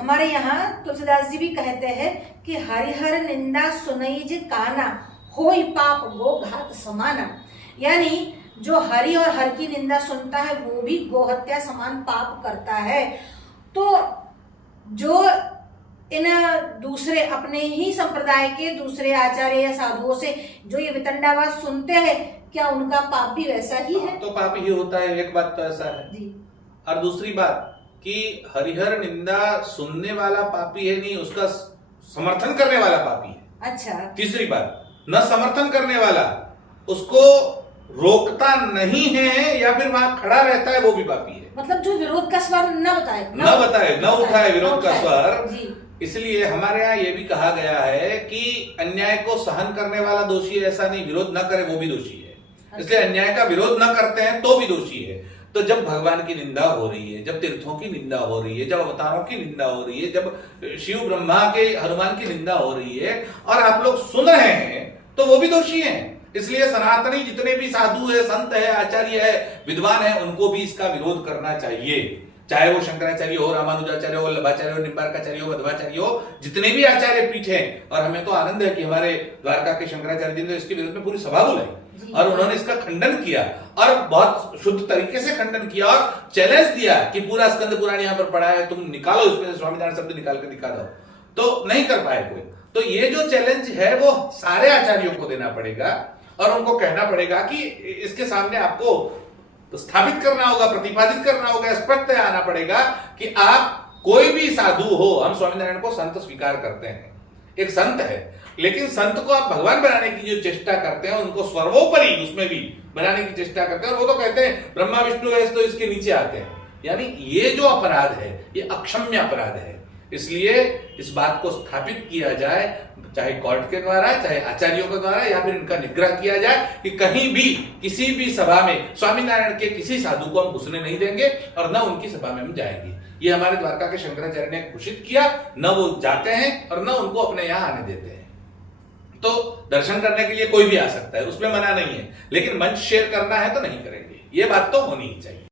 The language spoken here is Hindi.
हमारे यहाँ तुलसीदास जी भी कहते हैं कि हरिहर निंदा सुनईज काना होई पाप गो घात समाना। यानी जो हरि और हर की निंदा सुनता है वो भी गोहत्या समान पाप करता है। तो जो इन दूसरे अपने ही संप्रदाय के दूसरे आचार्य या साधुओं से जो ये वितंडावाद सुनते हैं, क्या उनका पाप भी वैसा ही है? तो पाप ही होता है, एक बात तो ऐसा है जी। और दूसरी बात कि हरिहर निंदा सुनने वाला पापी है नहीं, उसका समर्थन करने वाला पापी है। अच्छा। तीसरी बात, न समर्थन करने वाला, उसको रोकता नहीं है या फिर वहां खड़ा रहता है, वो भी पापी है। मतलब जो विरोध का स्वर न बताए, न उठाए विरोध का स्वर। जी। इसलिए हमारे यहाँ ये भी कहा गया है कि अन्याय को सहन करने वाला दोषी है, ऐसा नहीं विरोध न करे वो भी दोषी है। इसलिए अन्याय का विरोध न करते हैं तो भी दोषी है। तो जब भगवान की निंदा हो रही है, जब तीर्थों की निंदा हो रही है, जब अवतारों की निंदा हो रही है, जब शिव ब्रह्मा के हनुमान की निंदा हो रही है और आप लोग सुन रहे हैं, तो वो भी दोषी हैं। इसलिए सनातनी जितने भी साधु है, संत है, आचार्य है, विद्वान है, उनको भी इसका विरोध करना चाहिए। चाहे वो शंकराचार्य हो, रामानुजाचार्य हो, वल्लभाचार्य हो, निम्बार्काचार्य हो, मध्वाचार्य हो, जितने भी आचार्य पीठ हैं। और हमें तो आनंद है कि हमारे द्वारका के शंकराचार्य जी ने इसके विरोध में पूरी सभा बुलाई और उन्होंने इसका खंडन किया और बहुत शुद्ध तरीके से खंडन किया और चैलेंज दिया कि पूरा स्कंद पुराण यहाँ पर पढ़ा है, तुम निकालो इसमें स्वामीनारायण शब्द निकाल के दिखा दो। तो नहीं कर पाए कोई। तो ये जो चैलेंज है वो सारे आचार्यों को देना पड़ेगा और उनको कहना पड़ेगा कि इसके सामने आपको स्थापित करना होगा, प्रतिपादित करना होगा, स्पष्ट आना पड़ेगा कि आप कोई भी साधु हो, हम स्वामीनारायण को संत स्वीकार करते हैं, एक संत है, लेकिन संत को आप भगवान बनाने की जो चेष्टा करते हैं, उनको सर्वोपरि उसमें भी बनाने की चेष्टा करते हैं। और वो तो कहते हैं ब्रह्मा विष्णु है तो इसके नीचे आते हैं। यानी ये जो अपराध है ये अक्षम्य अपराध है। इसलिए इस बात को स्थापित किया जाए, चाहे कोर्ट के द्वारा, चाहे आचार्यों के द्वारा, या फिर इनका निग्रह किया जाए कि कहीं भी किसी भी सभा में स्वामीनारायण के किसी साधु को हम घुसने नहीं देंगे और न उनकी सभा में हम जाएंगे। ये हमारे द्वारका के शंकराचार्य ने घोषित किया, न वो जाते हैं और न उनको अपने यहाँ आने देते हैं। तो दर्शन करने के लिए कोई भी आ सकता है, उसमें मना नहीं है, लेकिन मंच शेयर करना है तो नहीं करेंगे। ये बात तो होनी ही चाहिए।